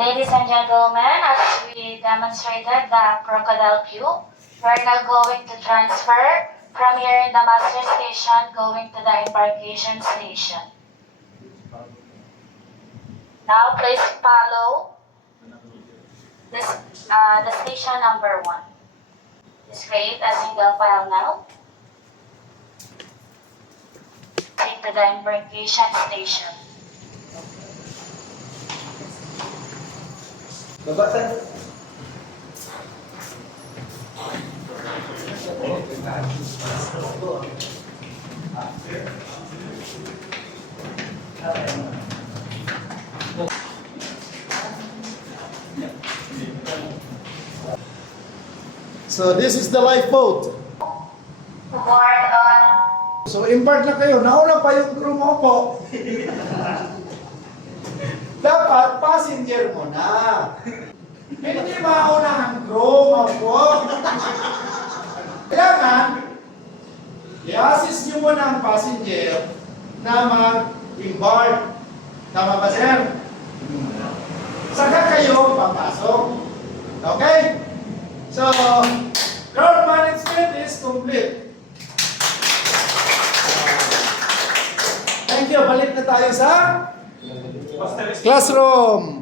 Ladies and gentlemen, as we demonstrated the crocodile queue, we're now going to transfer from here in the master station going to the embarkation station. Now please follow the station number 1. Please create a single file now. Take to the embarkation station. Babatan. So this is the lifeboat. Board on. So embark na kayo. Nauna pa yung crew mo po. Dapat passenger mo na. Hindi mauna ang crew mo po. Kailangan i-assist nyo muna ang passenger na mag-embark. Tama ba, sir? Saka kayo papasok. Okay? So, crowd management is complete. Thank you. Balik na tayo sa classroom.